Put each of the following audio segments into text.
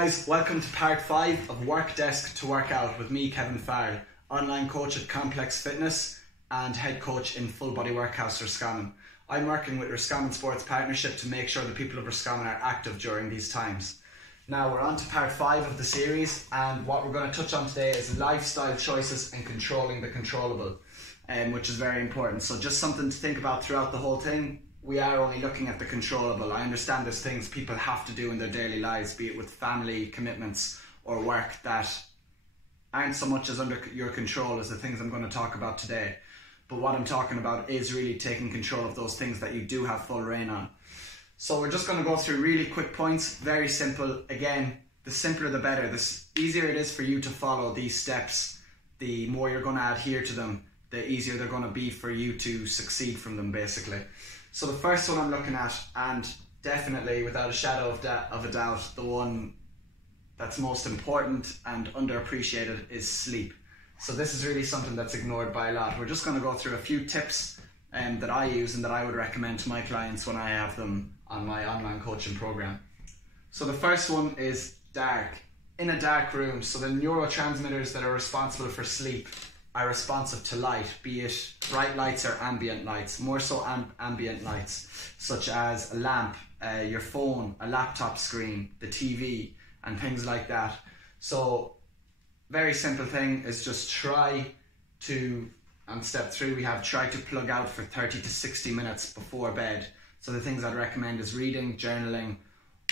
guys, welcome to part 5 of Work Desk to Work Out with me, Kevin Farrell, online coach at Complex Fitness and head coach in Full Body Workhouse Roscommon. I'm working with Roscommon Sports Partnership to make sure the people of Roscommon are active during these times. Now we're on to part 5 of the series, and what we're going to touch on today is lifestyle choices and controlling the controllable, which is very important. So just something to think about throughout the whole thing. We are only looking at the controllable. I understand there's things people have to do in their daily lives, be it with family commitments or work, that aren't so much as under your control as the things I'm going to talk about today. But what I'm talking about is really taking control of those things that you do have full reign on. So we're just going to go through really quick points, very simple. Again, the simpler the better. The easier it is for you to follow these steps, the more you're going to adhere to them, the easier they're going to be for you to succeed from them, basically. So the first one I'm looking at, and definitely without a shadow of a doubt, the one that's most important and underappreciated is sleep. So this is really something that's ignored by a lot. We're just going to go through a few tips that I use and that I would recommend to my clients when I have them on my online coaching program. So the first one is dark. In a dark room, so the neurotransmitters that are responsible for sleep are responsive to light, be it bright lights or ambient lights, more so ambient lights, such as a lamp, your phone, a laptop screen, the TV, and things like that. So very simple thing is just try to, on step 3 we have try to plug out for 30 to 60 minutes before bed. So the things I'd recommend is reading, journaling,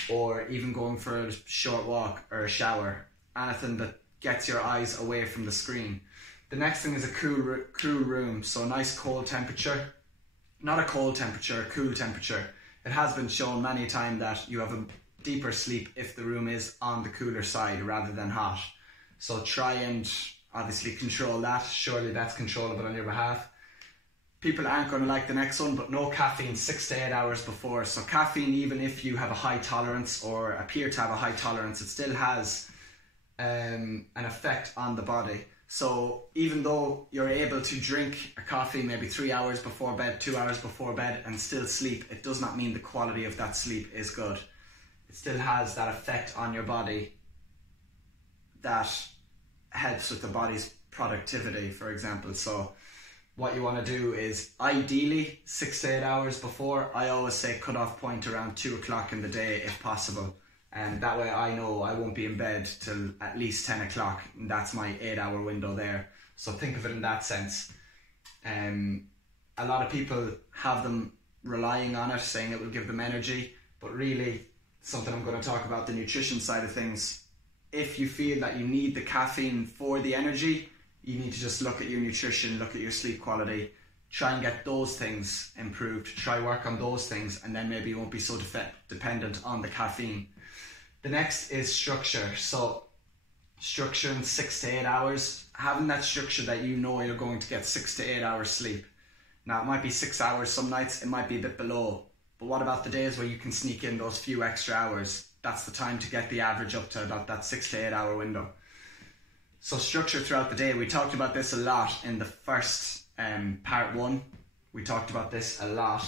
or even going for a short walk or a shower, anything that gets your eyes away from the screen. The next thing is a cool room, so a nice cold temperature. Not a cold temperature, a cool temperature. It has been shown many a time that you have a deeper sleep if the room is on the cooler side rather than hot. So try and obviously control that. Surely that's controllable on your behalf. People aren't going to like the next one, but no caffeine 6 to 8 hours before. So caffeine, even if you have a high tolerance or appear to have a high tolerance, it still has an effect on the body. So even though you're able to drink a coffee maybe 3 hours before bed, 2 hours before bed and still sleep, it does not mean the quality of that sleep is good. It still has that effect on your body that helps with the body's productivity, for example. So what you want to do is ideally 6 to 8 hours before. I always say cut off point around 2 o'clock in the day if possible. And that way I know I won't be in bed till at least 10 o'clock, and that's my 8-hour window there. So think of it in that sense. A lot of people have them relying on it, saying it will give them energy, but really something I'm going to talk about, the nutrition side of things. If you feel that you need the caffeine for the energy, you need to just look at your nutrition, look at your sleep quality, try and get those things improved, try work on those things, and then maybe you won't be so dependent on the caffeine. The next is structure. So structuring 6 to 8 hours, having that structure that you know you're going to get 6 to 8 hours sleep. Now it might be 6 hours some nights, it might be a bit below, but what about the days where you can sneak in those few extra hours? That's the time to get the average up to about that 6 to 8 hour window. So structure throughout the day. We talked about this a lot in the first part 1. We talked about this a lot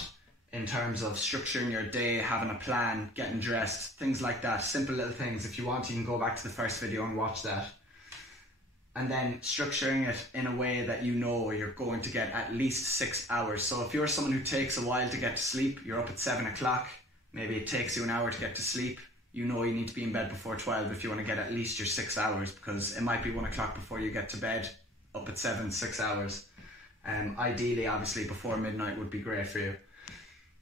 in terms of structuring your day, having a plan, getting dressed, things like that. Simple little things. If you want, you can go back to the first video and watch that. And then structuring it in a way that you know you're going to get at least 6 hours. So if you're someone who takes a while to get to sleep, you're up at 7 o'clock, maybe it takes you an hour to get to sleep, you know you need to be in bed before 12 if you want to get at least your 6 hours, because it might be 1 o'clock before you get to bed, up at 7, 6 hours. Ideally, obviously, before midnight would be great for you.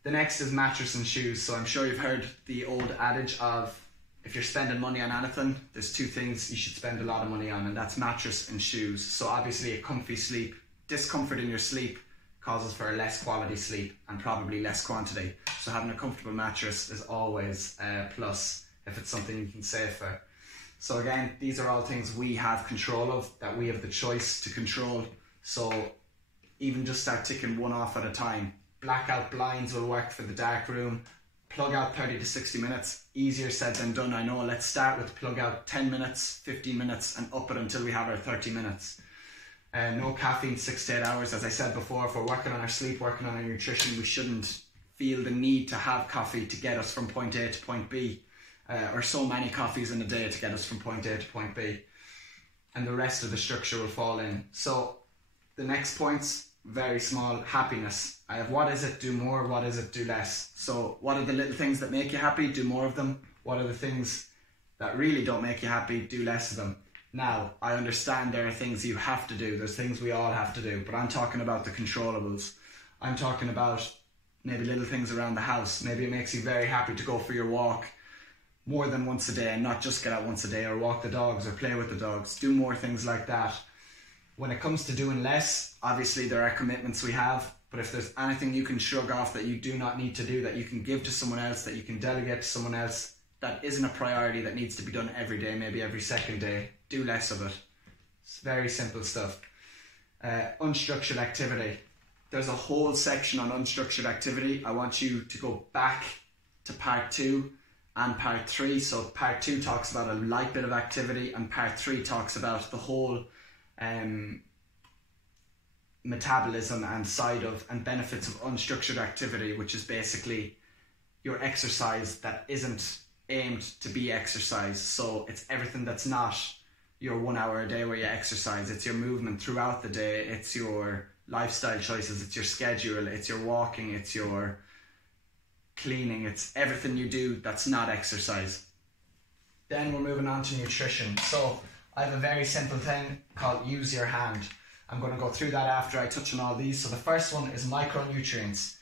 The next is mattress and shoes. So I'm sure you've heard the old adage of if you're spending money on anything, there's 2 things you should spend a lot of money on, and that's mattress and shoes. So obviously a comfy sleep, discomfort in your sleep causes for a less quality sleep and probably less quantity. So having a comfortable mattress is always a plus if it's something you can save for. So again, these are all things we have control of, that we have the choice to control. So even just start ticking one off at a time. Blackout blinds will work for the dark room. Plug out 30 to 60 minutes. Easier said than done, I know. Let's start with plug out 10 minutes, 15 minutes and up it until we have our 30 minutes. No caffeine 6 to 8 hours. As I said before, if we're working on our sleep, working on our nutrition, we shouldn't feel the need to have coffee to get us from point A to point B. or so many coffees in a day to get us from point A to point B. And the rest of the structure will fall in. So the next point's very small: happiness. I have what is it, do more, what is it, do less. So what are the little things that make you happy? Do more of them. What are the things that really don't make you happy? Do less of them. Now, I understand there are things you have to do. There's things we all have to do, but I'm talking about the controllables. I'm talking about maybe little things around the house. Maybe it makes you very happy to go for your walk more than once a day and not just get out once a day, or walk the dogs or play with the dogs. Do more things like that. When it comes to doing less, obviously there are commitments we have, but if there's anything you can shrug off that you do not need to do, that you can give to someone else, that you can delegate to someone else, that isn't a priority that needs to be done every day, maybe every second day, do less of it. It's very simple stuff. Unstructured activity. There's a whole section on unstructured activity. I want you to go back to part 2 and part 3. So part 2 talks about a light bit of activity, and part 3 talks about the whole metabolism and side of and benefits of unstructured activity, which is basically your exercise that isn't aimed to be exercise. So it's everything that's not your 1 hour a day where you exercise. It's your movement throughout the day, it's your lifestyle choices, it's your schedule, it's your walking, it's your cleaning, it's everything you do that's not exercise. Then we're moving on to nutrition. So I have a very simple thing called use your hand. I'm going to go through that after I touch on all these. So the first one is micronutrients.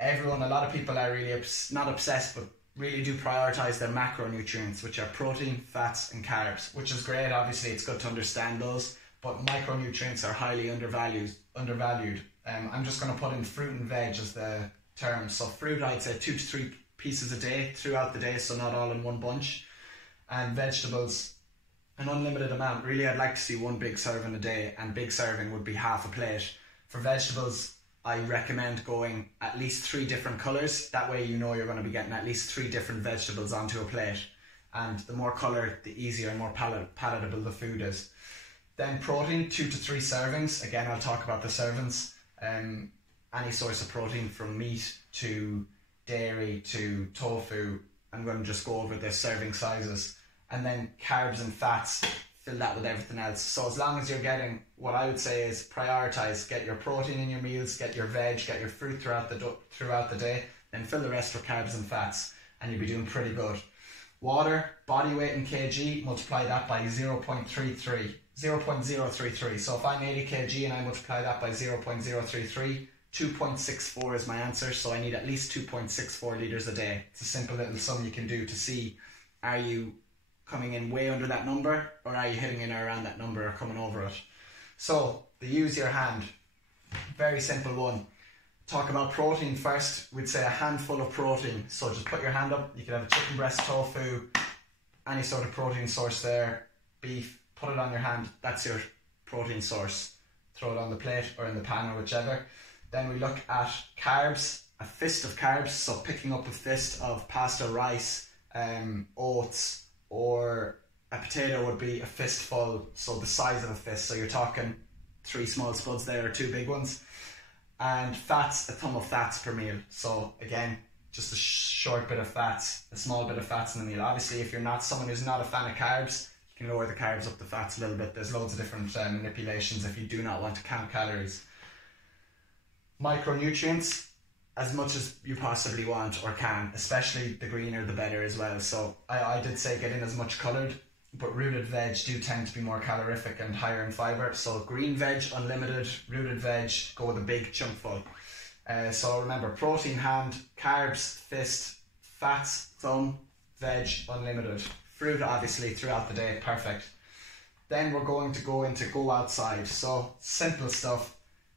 A lot of people are really not obsessed, but really do prioritize their macronutrients, which are protein, fats and carbs, which is great. Obviously it's good to understand those, but micronutrients are highly undervalued. I'm just going to put in fruit and veg as the term. So fruit, I'd say 2 to 3 pieces a day throughout the day, so not all in one bunch. And vegetables, an unlimited amount. Really, I'd like to see 1 big serving a day, and big serving would be half a plate. For vegetables, I recommend going at least 3 different colours. That way you know you're going to be getting at least 3 different vegetables onto a plate. And the more colour, the easier and more palatable the food is. Then protein, 2 to 3 servings. Again, I'll talk about the servings. Any source of protein, from meat to dairy to tofu. I'm going to just go over the serving sizes. And then carbs and fats, fill that with everything else. So as long as you're getting, what I would say is prioritise, get your protein in your meals, get your veg, get your fruit throughout the day, then fill the rest with carbs and fats, and you'll be doing pretty good. Water, body weight in kg, multiply that by 0.33. So if I'm 80 kg and I multiply that by 0.033, 2.64 is my answer. So I need at least 2.64 litres a day. It's a simple little sum you can do to see, are you coming in way under that number, or are you hitting in or around that number, or coming over it? So the use your hand, very simple one. Talk about protein first. We'd say a handful of protein. So just put your hand up. You could have a chicken breast, tofu, any sort of protein source there, beef, put it on your hand. That's your protein source. Throw it on the plate or in the pan or whichever. Then we look at carbs, a fist of carbs. So picking up a fist of pasta, rice, oats, or a potato would be a fistful, so the size of a fist. So you're talking 3 small spuds there, or 2 big ones. And fats, a thumb of fats per meal. So again, just a short bit of fats, a small bit of fats in the meal. Obviously, if you're not someone who's not a fan of carbs, you can lower the carbs up the fats a little bit. There's loads of different manipulations if you do not want to count calories. Micronutrients, as much as you possibly want or can, especially the greener the better as well. So I did say get in as much coloured, but rooted veg do tend to be more calorific and higher in fibre. So green veg, unlimited. Rooted veg, go with a big chunk full. So remember, protein hand, carbs fist, fats thumb, veg unlimited. Fruit obviously throughout the day, perfect. Then we're going to go into go outside. So simple stuff.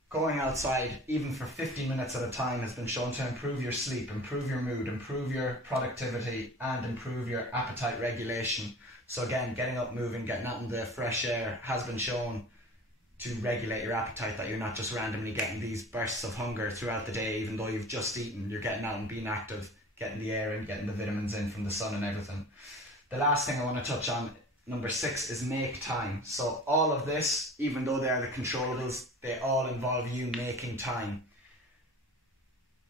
Going outside, even for 50 minutes at a time, has been shown to improve your sleep, improve your mood, improve your productivity, and improve your appetite regulation. So again, getting up, moving, getting out in the fresh air has been shown to regulate your appetite, that you're not just randomly getting these bursts of hunger throughout the day, even though you've just eaten. You're getting out and being active, getting the air in, getting the vitamins in from the sun and everything. The last thing I want to touch on, number 6, is make time. So all of this, even though they are the controllables, they all involve you making time.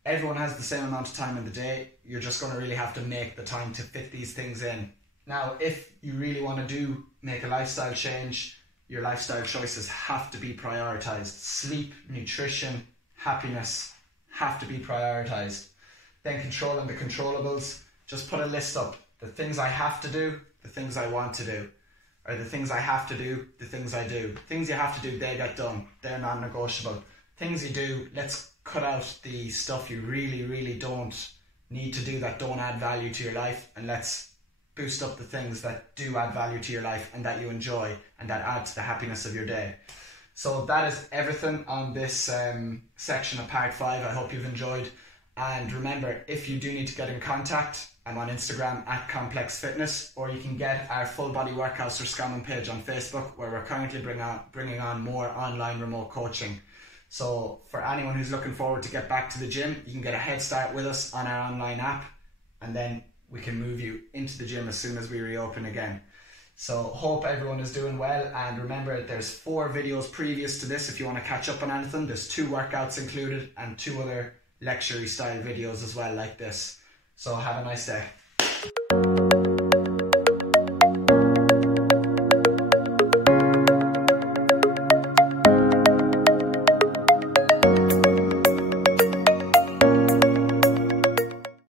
everyone has the same amount of time in the day. You're just going to really have to make the time to fit these things in. Now, if you really want to make a lifestyle change, your lifestyle choices have to be prioritized. Sleep, nutrition, happiness have to be prioritized. Then controlling the controllables. Just put a list up. The things I have to do, the things I want to do. Or the things I have to do, the things I do. Things you have to do, they get done. They're non-negotiable. Things you do, let's cut out the stuff you really, really don't need to do that don't add value to your life, and let's boost up the things that do add value to your life and that you enjoy and that add to the happiness of your day. So that is everything on this section of part 5. I hope you've enjoyed. And remember, if you do need to get in contact, I'm on Instagram at Complex Fitness, or you can get our Full Body Workouts Roscommon page on Facebook, where we're currently bringing on more online remote coaching. So for anyone who's looking forward to get back to the gym, you can get a head start with us on our online app, and then we can move you into the gym as soon as we reopen again. So hope everyone is doing well, and remember there's 4 videos previous to this if you want to catch up on anything. There's 2 workouts included and 2 other lecture style videos as well like this. So have a nice day.